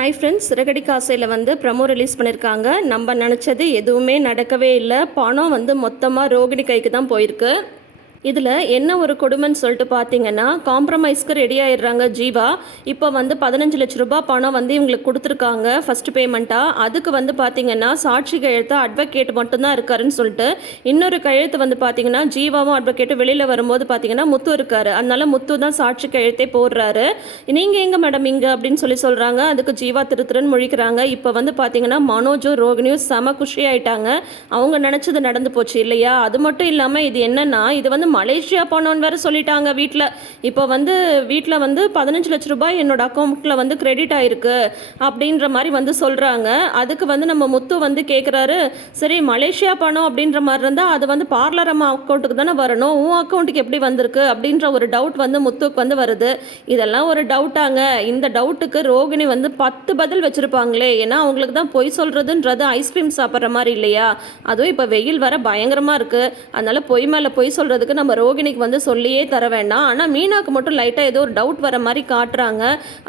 Hi friends சிறகடி காசையில் வந்து promo release பண்ணியிருக்காங்க நம்ம நினச்சது எதுவுமே நடக்கவே இல்லை. பணம் வந்து மொத்தமாக ரோகிணி கைக்கு தான் போயிருக்கு. இதில் என்ன ஒரு கொடுமைன்னு சொல்லிட்டு பார்த்தீங்கன்னா காம்ப்ரமைஸ்க்கு ரெடி ஆயிடுறாங்க ஜீவா. இப்போ வந்து பதினஞ்சு லட்ச ரூபாய் பணம் வந்து இவங்களுக்கு கொடுத்துருக்காங்க ஃபர்ஸ்ட் பேமெண்ட்டாக அதுக்கு வந்து பார்த்தீங்கன்னா சாட்சி கையெழுத்து அட்வொகேட் மட்டும்தான் இருக்காருன்னு சொல்லிட்டு இன்னொரு கையெழுத்து வந்து பார்த்தீங்கன்னா ஜீவாவும் அட்வொகேட்டும் வெளியில் வரும்போது பார்த்தீங்கன்னா முத்து இருக்காரு. அதனால முத்து தான் சாட்சி கையெழுத்தே போடுறாரு. நீங்கள் எங்கே மேடம் இங்கே அப்படின்னு சொல்லி சொல்கிறாங்க அதுக்கு ஜீவா திருத்திரன் முழிக்கிறாங்க. இப்போ வந்து பார்த்தீங்கன்னா மனோஜும் ரோகிணியும் செம குஷி ஆயிட்டாங்க. அவங்க நினச்சது நடந்து போச்சு இல்லையா? அது மட்டும் இல்லாமல் இது என்னன்னா இது வந்து மலேசியா போனோன்னு வேற சொல்லிட்டாங்க வீட்டில் இப்போ வந்து வீட்டில் வந்து பதினஞ்சு லட்ச ரூபாய் என்னோட அக்கௌண்ட்டில் வந்து கிரெடிட் ஆயிருக்கு அப்படின்ற மாதிரி வந்து சொல்கிறாங்க அதுக்கு வந்து நம்ம முத்து வந்து கேட்குறாரு சரி மலேசியா பணம் அப்படின்ற மாதிரி இருந்தால் அது வந்து பார்லர் அம்மா அக்கௌண்ட்டுக்கு தானே வரணும் உன் அக்கௌண்ட்டுக்கு எப்படி வந்திருக்கு அப்படின்ற ஒரு டவுட் வந்து முத்துக்கு வந்து வருது. இதெல்லாம் ஒரு டவுட்டாங்க இந்த டவுட்டுக்கு ரோகிணி வந்து பத்து பதில் வச்சுருப்பாங்களே. ஏன்னா அவங்களுக்கு தான் பொய் சொல்கிறதுன்றது ஐஸ்கிரீம் சாப்பிட்ற மாதிரி இல்லையா? அதுவும் இப்போ வெயில் வர பயங்கரமாக இருக்குது அதனால் பொய் மேலே பொய் சொல்கிறதுக்கு நம்ம ரோகிணிக்கு வந்து சொல்லியே தர வேண்டாம். ஆனால் மீனாவுக்கு மட்டும் லைட்டாக ஏதோ ஒரு டவுட் வர மாதிரி காட்டுறாங்க.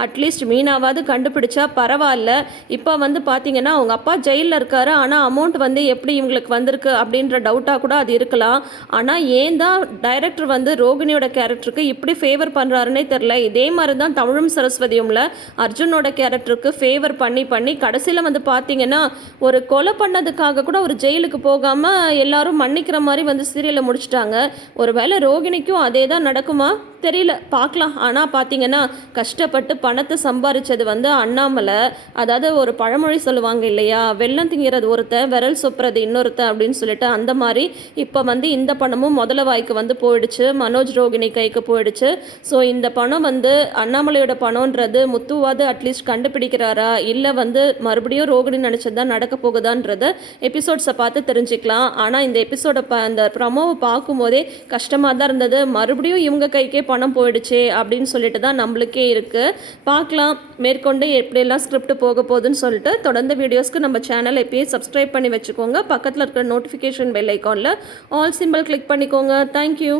அட்லீஸ்ட் மீனாவாவது கண்டுபிடிச்சா பரவாயில்ல. இப்போ வந்து பார்த்தீங்கன்னா அவங்க அப்பா ஜெயிலில் இருக்காரு. ஆனால் அமௌண்ட் வந்து எப்படி இவங்களுக்கு வந்திருக்கு அப்படின்ற டவுட்டாக கூட அது இருக்கலாம். ஆனால் ஏன் தான் டைரக்டர் வந்து ரோகிணியோட கேரக்டருக்கு இப்படி ஃபேவர் பண்ணுறாருன்னே தெரில இதே மாதிரி தான் தமிழும் சரஸ்வதியும்ல. அர்ஜுனோட கேரக்டருக்கு ஃபேவர் பண்ணி பண்ணி கடைசியில் வந்து பார்த்தீங்கன்னா ஒரு கொலை பண்ணதுக்காக கூட ஒரு ஜெயிலுக்கு போகாமல் எல்லாரும் மன்னிக்கிற மாதிரி வந்து சீரியலை முடிச்சிட்டாங்க. ஒருவேளை ரோகிணிக்கும் அதே தான் நடக்குமா? தெரியல பார்க்கலாம். ஆனால் பார்த்தீங்கன்னா கஷ்டப்பட்டு பணத்தை சம்பாரித்தது வந்து அண்ணாமலை. அதாவது ஒரு பழமொழி சொல்லுவாங்க இல்லையா? வெள்ளம் திங்கிறது ஒருத்தன் விரல் சொப்புறது இன்னொருத்தன் அப்படின்னு சொல்லிட்டு அந்த மாதிரி இப்போ வந்து இந்த பணமும் முதல வாய்க்கு வந்து போயிடுச்சு. மனோஜ் ரோகிணி கைக்கு போயிடுச்சு. ஸோ இந்த பணம் வந்து அண்ணாமலையோட பணம்ன்றது முத்துவாது அட்லீஸ்ட் கண்டுபிடிக்கிறாரா? இல்லை வந்து மறுபடியும் ரோகிணி நினச்சது தான் நடக்க போகுதான்றத எபிசோட்ஸை பார்த்து தெரிஞ்சுக்கலாம். ஆனால் இந்த எபிசோடை ப அந்த ப்ரமோவை பார்க்கும்போதே கஷ்டமாக தான் இருந்தது. மறுபடியும் இவங்க கைக்கே பணம் போயிடுச்சே அப்படின்னு சொல்லிட்டு தான் நம்மளுக்கே இருக்குது பார்க்கலாம். மேற்கொண்டு எப்படியெல்லாம் ஸ்கிரிப்ட் போக போகுதுன்னு சொல்லிட்டு தொடர்ந்து வீடியோஸ்க்கு நம்ம சேனல் எப்பயே சப்ஸ்கிரைப் பண்ணி வச்சுக்கோங்க. பக்கத்தில் இருக்கிற நோட்டிஃபிகேஷன் பெல் ஐக்கானில் ஆல் சிம்பிள் கிளிக் பண்ணிக்கோங்க. Thank you